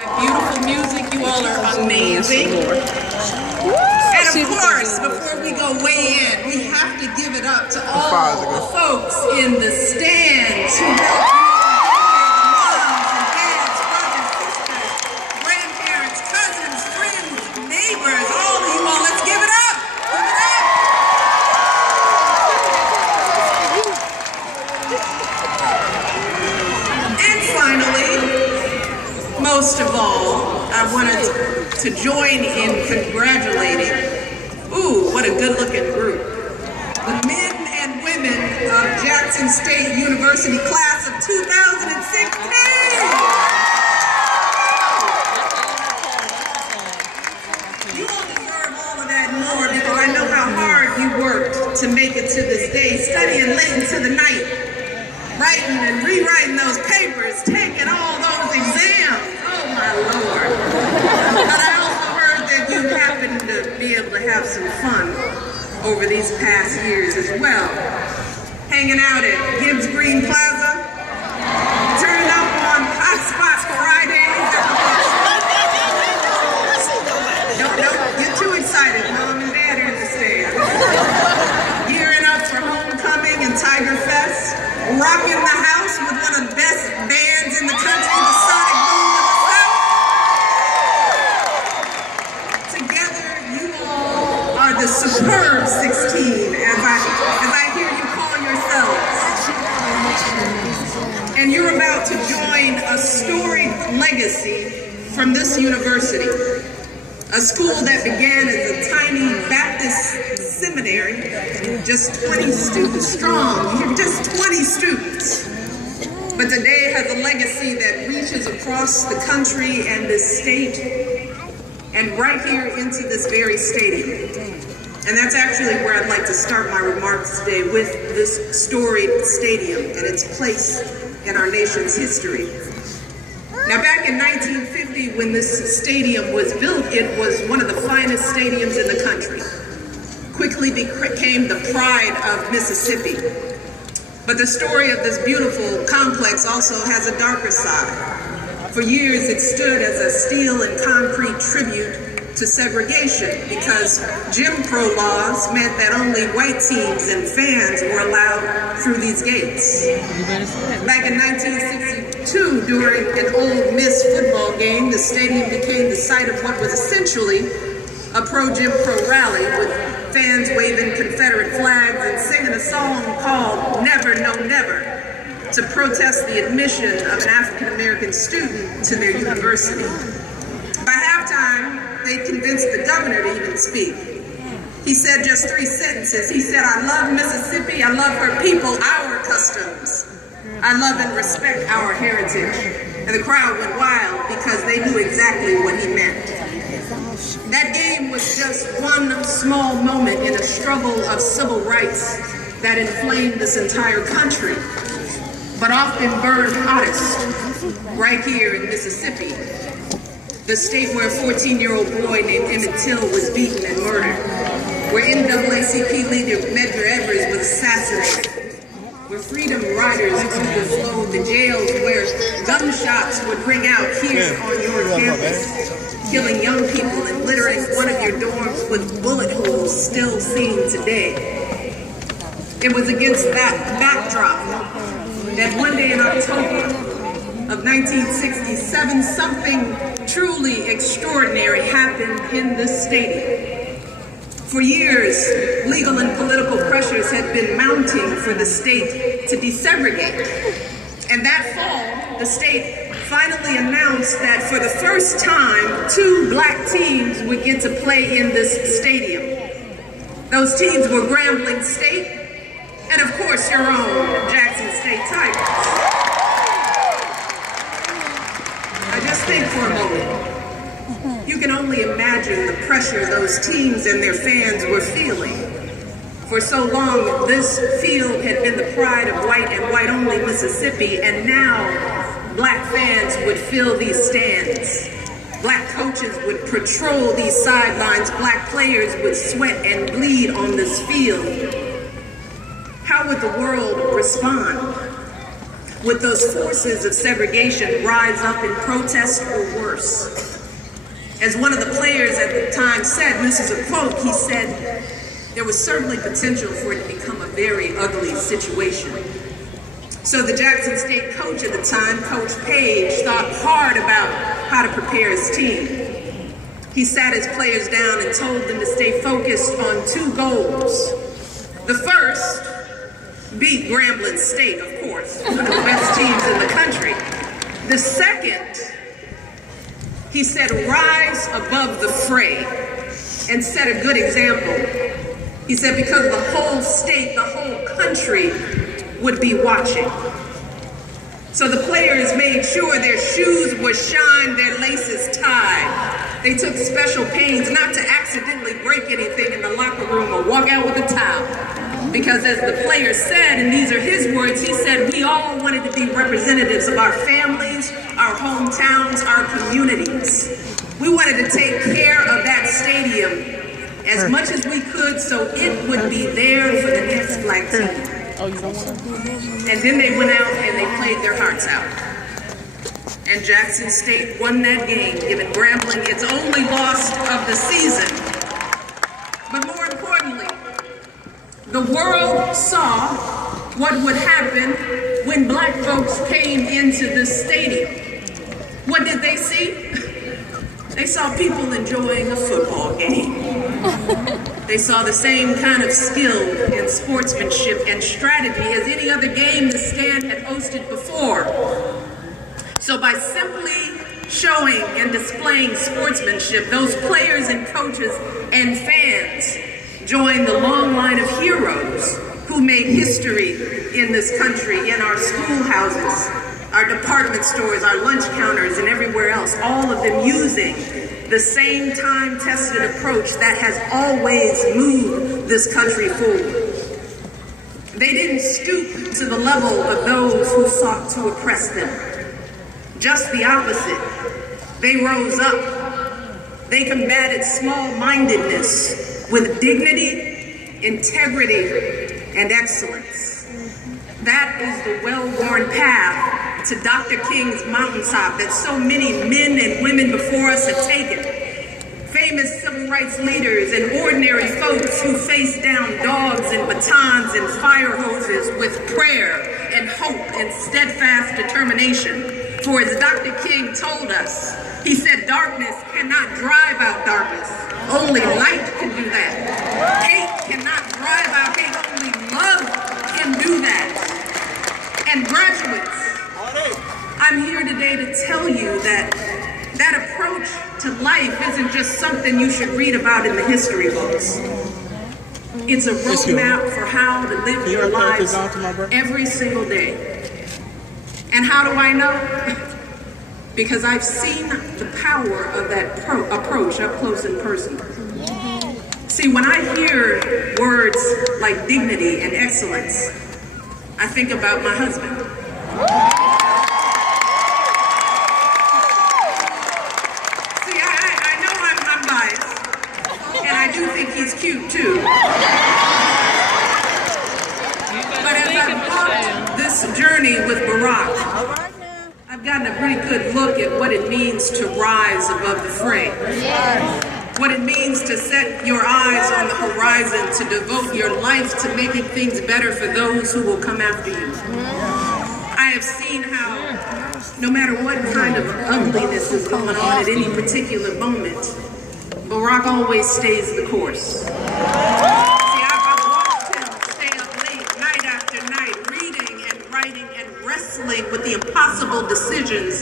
Beautiful music, you all are amazing. And of course, before we go way in, we have to give it up to all the folks in the stands who helped grandparents, cousins, friends, neighbors, all of you all. Let's give it up. And finally, most of all, I wanted to join in congratulating, what a good looking group, the men and women of Jackson State University class of 2016. You all deserve all of that and more because I know how hard you worked to make it to this day, studying late into the night, writing and rewriting those papers, taking all those exams. Oh my Lord. But I also heard that you happened to be able to have some fun over these past years as well. Hanging out at Gibbs Green Plaza, turning up on Hot Spots Fridays. Don't get too excited. Mom and Dad are in the stand. Gearing up for homecoming and Tiger Fest. Rocking the house with one of the best bands in the country, the Sonic Boom of the South. Together, you all are the superb 16, as I hear you call yourselves. And you're about to join a storied legacy from this university. A school that began as a tiny Baptist seminary, just 20 students strong, just 20 students. But today has a legacy that reaches across the country and this state, and right here into this very stadium. And that's actually where I'd like to start my remarks today, with this storied stadium and its place in our nation's history. Now, back in 1950, when this stadium was built, it was one of the finest stadiums in the country. Quickly became the pride of Mississippi. But the story of this beautiful complex also has a darker side. For years, it stood as a steel and concrete tribute to segregation because Jim Crow laws meant that only white teams and fans were allowed through these gates. Back in 1962, during an Ole Miss football game, the stadium became the site of what was essentially a pro-Jim Crow rally with fans waving Confederate flags and singing a song called Never No Never to protest the admission of an African-American student to their university. By halftime, they convinced the governor to even speak. He said just 3 sentences. He said, "I love Mississippi, I love her people, our customs. I love and respect our heritage." And the crowd went wild because they knew exactly what he meant. That game was just one small moment in a struggle of civil rights that inflamed this entire country, but often burned hottest right here in Mississippi, the state where a 14-year-old boy named Emmett Till was beaten and murdered, where NAACP leader Medgar Evers was assassinated, where freedom riders overflowed the jails, where gunshots would ring out here on your campus, killing young people and littering one of your dorms with bullet holes still seen today. It was against that backdrop that one day in October of 1967, something truly extraordinary happened in this stadium. For years, legal and political pressures had been mounting for the state to desegregate. And that fall, the state finally announced that for the first time, 2 black teams would get to play in this stadium. Those teams were Grambling State and, of course, your own Jackson State Tigers. Now just think for a moment. You can only imagine the pressure those teams and their fans were feeling. For so long, this field had been the pride of white and white-only Mississippi, and now black fans would fill these stands. Black coaches would patrol these sidelines. Black players would sweat and bleed on this field. How would the world respond? would those forces of segregation rise up in protest or worse? As one of the players at the time said, and this is a quote, he said, there was certainly potential for it to become a very ugly situation. So the Jackson State coach at the time, Coach Page, thought hard about how to prepare his team. He sat his players down and told them to stay focused on two goals. The first, beat Grambling State, of course, one of the best teams in the country. The second, he said, rise above the fray and set a good example. He said, because the whole state, the whole country would be watching. So the players made sure their shoes were shined, their laces tied. They took special pains not to accidentally break anything in the locker room or walk out with a towel. Because as the player said, and these are his words, he said, we all wanted to be representatives of our families, our hometowns, our communities. We wanted to take care of that stadium as much as we could so it would be there for the next black team. And then they went out and they played their hearts out. And Jackson State won that game, giving Grambling its only loss of the season. But more importantly, the world saw what would happen when black folks came into this stadium. What did they see? They saw people enjoying a football game. They saw the same kind of skill and sportsmanship and strategy as any other game the stand had hosted before. So by simply showing and displaying sportsmanship, those players and coaches and fans joined the long line of heroes who made history in this country, in our schoolhouses, our department stores, our lunch counters, and everywhere else, all of them using the same time-tested approach that has always moved this country forward. They didn't stoop to the level of those who sought to oppress them. Just the opposite. They rose up. They combated small-mindedness with dignity, integrity, and excellence. That is the well-worn path to Dr. King's mountaintop that so many men and women before us have taken. Famous civil rights leaders and ordinary folks who faced down dogs and batons and fire hoses with prayer and hope and steadfast determination. For as Dr. King told us, he said, darkness cannot drive out darkness. Only light can do that. Hate cannot drive out hate. Only love can do that. And graduates, I'm here today to tell you that that approach to life isn't just something you should read about in the history books. It's a roadmap for how to live your lives every single day. And how do I know? Because I've seen the power of that approach up close and personal. See, when I hear words like dignity and excellence, I think about my husband. See, I know I'm biased, and I do think he's cute too. But as I've walked this journey with Barack, I've gotten a pretty good look at what it means to rise above the fray. What it means to set your eyes on the horizon, to devote your life to making things better for those who will come after you. I have seen how, no matter what kind of ugliness is going on at any particular moment, Barack always stays the course. See, I've watched him stay up late, night after night, reading and writing and wrestling with the impossible decisions